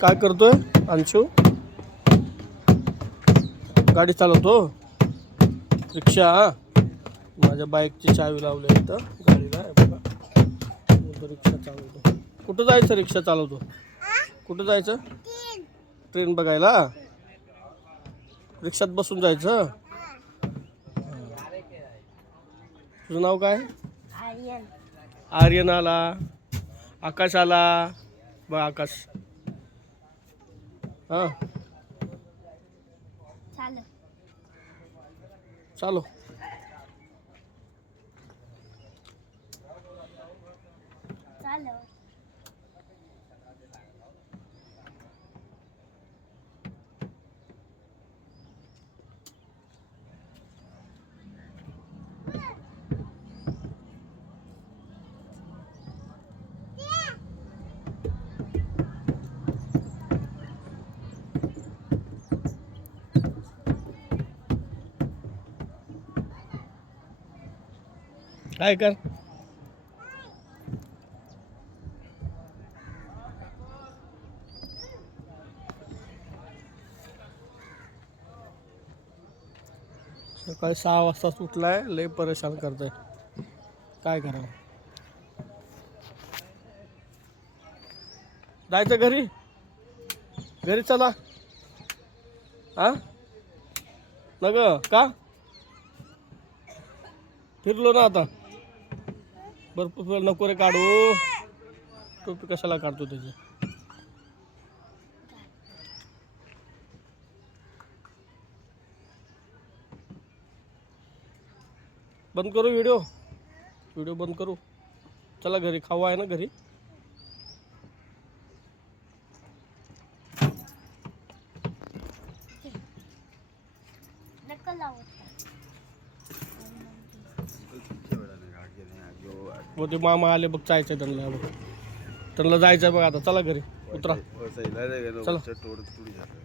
काय करतोय अंशू? गाडी चालवतो. रिक्षा. माझ्या बाईकची चावी लावली इथं गाडीला आहे बघा. रिक्षा चालवतो. कुठं जायचं? रिक्षा चालवतो. कुठं जायचं? ट्रेन बघायला. रिक्षात बसून जायचं. तुझं नाव काय? आर्यन. आर्यन आला. आकाश आला. बघ आकाश. हां चालेल. चालो. चालेल. काय कर? सकाळी 6 वाजता उठलाय. लय परेशान करतोय. काय करावं? जायचं घरी. घरी चला. हा न ग का? फिरलो ना आता. भरपूर वेळ नको रे काढू. टोपी कशाला काढतो त्याची? बंद करू व्हिडिओ. व्हिडिओ बंद करू. चला घरी. खावा आहे ना घरी. नक्कल लावत. हो ते मामा आले बघ. जायचंय त्यांना बघ. त्यांना जायचंय बघ आता. चला घरी. उतरा. चला.